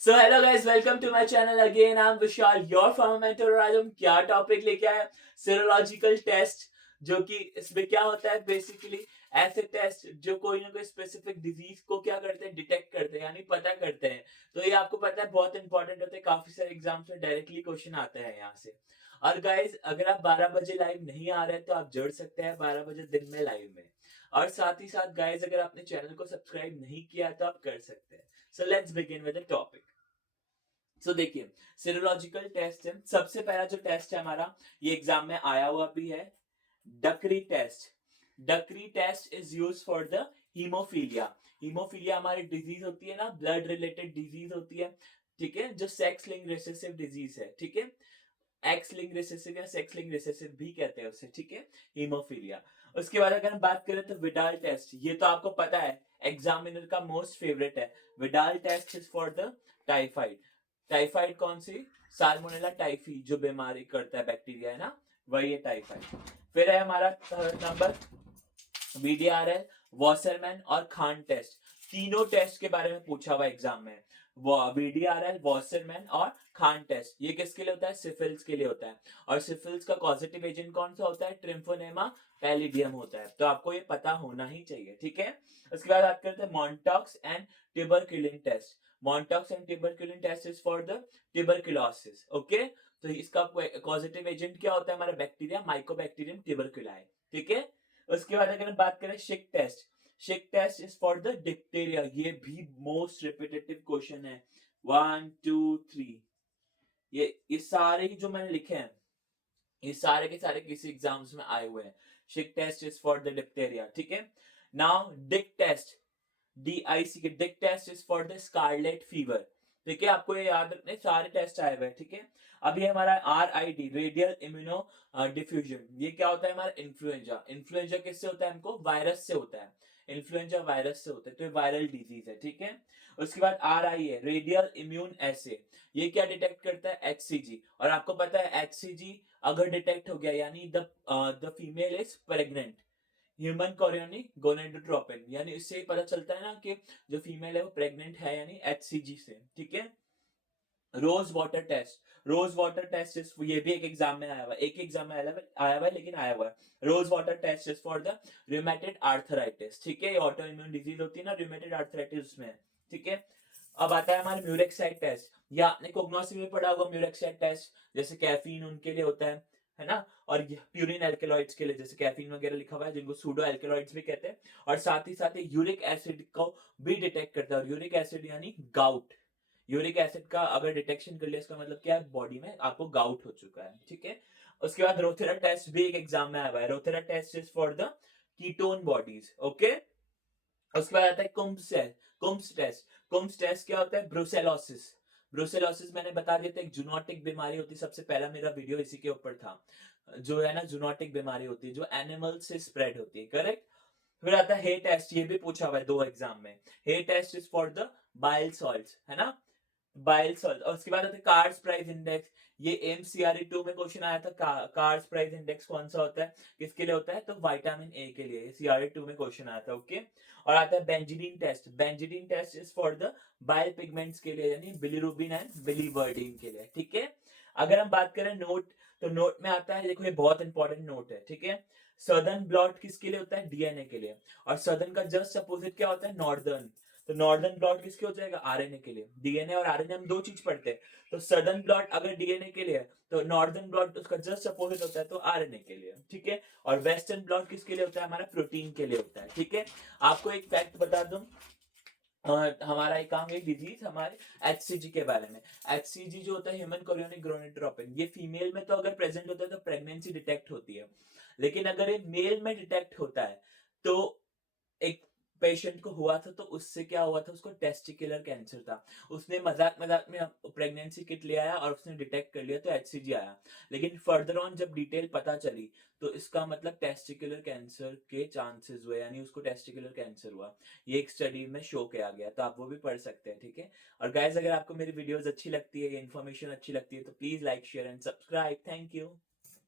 So hello guys, welcome to my channel again. I am Vishal, your pharma mentor. और आज हम क्या topic लेके आए? Serological test. जो कि इसमें क्या होता है बेसिकली, ऐसे टेस्ट जो कोई ना कोई स्पेसिफिक डिजीज को क्या करते हैं, डिटेक्ट करते हैं, यानी पता करते हैं। तो ये आपको पता है बहुत इंपॉर्टेंट होते हैं, काफी सारे एग्जाम्स में डायरेक्टली क्वेश्चन आते हैं यहाँ से। और गाइस, अगर आप 12 बजे लाइव नहीं आ रहे तो आप जुड़ सकते हैं 12 बजे दिन में लाइव में। और साथ ही साथ गाइस, अगर आपने चैनल को सब्सक्राइब नहीं किया तो आप कर सकते हैं। So let's begin with the topic. So देखिए, सीरोलॉजिकल टेस्ट है। सबसे पहला जो टेस्ट है हमारा, ये एग्जाम में आया हुआ भी है, डकरी टेस्ट। डकरी test is use for the haemophilia. Haemophilia हमारी डिजीज होती है ना, ब्लड रिलेटेड डिजीज होती है, ठीक है, जो सेक्स लिंक रिसेसिव डिजीज है, ठीक है। एक्स लिंक रिसेसिव या सेक्स लिंक रिसेसिव भी कहते हैं उसे, ठीक है, हीमोफीलिया। उसके बाद अगर हम बात करें तो विडाल टेस्ट, ये तो आपको पता है, एग्जामिनर का मोस्ट फेवरेट है। Widal test is for the typhoid. Typhoid कौन सी? साल्मोनेला टाइफी, जो बीमारी करता है, बैक्टीरिया है ना, वही है टाइफाइड। फिर है हमारा थर्ड नंबर, वीडीआरएल, वॉसरमैन और खान टेस्ट। तीनों टेस्ट के बारे में पूछा हुआ एग्जाम में। वीडीआरएल, वॉसरमैन और खान टेस्ट, ये किसके लिए होता है? सिफिल्स के लिए होता है। और सिफिल्स का पॉजिटिव एजेंट कौन सा होता है? ट्रिम्फोनेमा पैलिडियम होता है। तो आपको ये पता होना ही चाहिए, ठीक है। उसके बाद बात करते हैं Mantoux and tuberculin test. Mantoux and tuberculin test is for the tuberculosis, okay. तो इसका पॉजिटिव एजेंट क्या होता है? हमारा बैक्टीरिया, माइकोबैक्टीरियम ट्यूबरक्यूलाई, ठीक है। उसके बाद अगर हम बात करें Schick test, Schick test is for the diphtheria. ये भी मोस्ट रिपीटेटिव क्वेश्चन है, 1 2 3। ये सारे ही जो मैंने लिखे हैं, ये सारे के सारे किसी एग्जाम्स में आए हुए हैं। Schick test is for the diphtheria, ठीक है। नाउ डिक टेस्ट, DIC के Dick test is for the scarlet fever, ठीक है। आपको ये याद रखने, सारे टेस्ट आए हुए हैं, ठीक है। अभी हमारा RID, रेडियल इम्यूनो डिफ्यूजन, ये क्या होता है? हमारा इन्फ्लुएंजा। इन्फ्लुएंजा किससे होता है? हमको वायरस से होता है। इन्फ्लुएंजा वायरस से होता है, तो ये वायरल डिजीज है, ठीक है। उसके बाद RIA, रेडियल इम्यून एसे, ये क्या डिटेक्ट करता है? HCG। और आपको पता है HCG अगर डिटेक्ट हो गया, यानी the female is pregnant, human chorionic gonadotropin, यानी इससे पता चलता है ना कि जो फीमेल है वो प्रेग्नेंट है, यानी HCG से, ठीक है। Rose water test, rose water test is, ये भी एक एग्जाम में आया हुआ है, एक एग्जाम में आया हुआ है लेकिन आया हुआ है। Rose water test is for the rheumatoid arthritis, ठीक है। ऑटो इम्यून डिजीज होती है ना, रूमेटेड आर्थराइटिस में, ठीक है। अब आता है हमारा म्यूरेक्साइड टेस्ट, या आपने कोग्नोसी में पढ़ा होगा म्यूरेक्साइड टेस्ट, जैसे कैफीन उनके लिए होता है ना। और प्यूरिन एल्केलॉइड्स के लिए, जैसे कैफीन वगैरह लिखा हुआ है, जिनको सूडो एल्केलॉइड्स भी कहते हैं। और साथ ही यूरिक एसिड को भी डिटेक्ट करता है। और यूरिक एसिड यानी गाउट, यूरिक एसिड का अगर डिटेक्शन कर लिया, इसका मतलब क्या है? बॉडी में आपको गाउट हो चुका है, ठीक है। उसके बाद रोथेरा टेस्ट भी एक एग्जाम में आया हुआ है। Rothera test is for the ketone bodies, okay. उसके बाद आता है कुम्स टेस्ट। कुम्स टेस्ट क्या होता है? ब्रुसेलोसिस। ब्रुसेलोसिस मैंने बता दिया था, एक जूनोटिक बीमारी होती है। सबसे पहला मेरा वीडियो इसी के ऊपर था, जो है ना, जूनोटिक बीमारी होती है जो एनिमल से स्प्रेड होती है, करेक्ट। फिर आता है हे टेस्ट, ये भी पूछा हुआ है 2 एग्जाम में। Hay test is for the bile salts, है ना, बाइल सॉल्ट। और उसके बाद आता है कार्स प्राइस इंडेक्स, ये MCRE 2 में क्वेश्चन आया था। कार्स प्राइस इंडेक्स कौन सा होता है, किसके लिए होता है? तो विटामिन ए के लिए, CRE 2 में क्वेश्चन आया था, ओके। और आता है benzidine test. Benzidine test is for the bile pigments के लिए, यानी बिलीरुबिन एंड बिलीवर्डिन के लिए, ठीक है। अगर हम बात करें नोट, तो नोट में आता है, देखो ये बहुत इंपॉर्टेंट नोट है, ठीक है। सदर्न ब्लॉट किसके लिए होता है? DNA के लिए। और सदर्न का जस्ट अपोजिट क्या होता है? नॉर्दर्न। तो नॉर्दर्न ब्लॉट किसके हो जाएगा? RNA के लिए। DNA और RNA हम दो चीज पढ़ते हैं, तो सदर्न ब्लॉट अगर DNA के लिए है, तो नॉर्दर्न ब्लॉट उसका जस्ट अपोजिट होता है, तो RNA के लिए, ठीक है। और वेस्टर्न ब्लॉट किसके लिए होता है? हमारा प्रोटीन के लिए होता है, ठीक है। आपको एक फैक्ट बता दूं, हमारा एक काम, एक डिजीज हमारे HCG के बारे में। HCG जो होता है, ह्यूमन कोरियोनिक गोनेडोट्रोपिन, ये फीमेल में तो अगर प्रेजेंट होता है तो प्रेगनेंसी डिटेक्ट होती है। लेकिन अगर ये मेल में डिटेक्ट होता है, तो एक पेशेंट को हुआ था, तो उससे क्या हुआ था? उसको टेस्टिकुलर कैंसर था। उसने मजाक मजाक में प्रेगनेंसी किट ले आया और उसने डिटेक्ट कर लिया, तो HCG आया। लेकिन फर्दर ऑन जब डिटेल पता चली, तो इसका मतलब टेस्टिकुलर कैंसर के चांसेस हुए, यानी उसको टेस्टिकुलर कैंसर हुआ। ये एक स्टडी में शो किया गया, तो आप वो भी पढ़ सकते हैं, ठीक है। और गाइस, अगर आपको मेरी वीडियोस अच्छी लगती है, ये इन्फॉर्मेशन अच्छी लगती है, तो please like, share and subscribe. Thank you.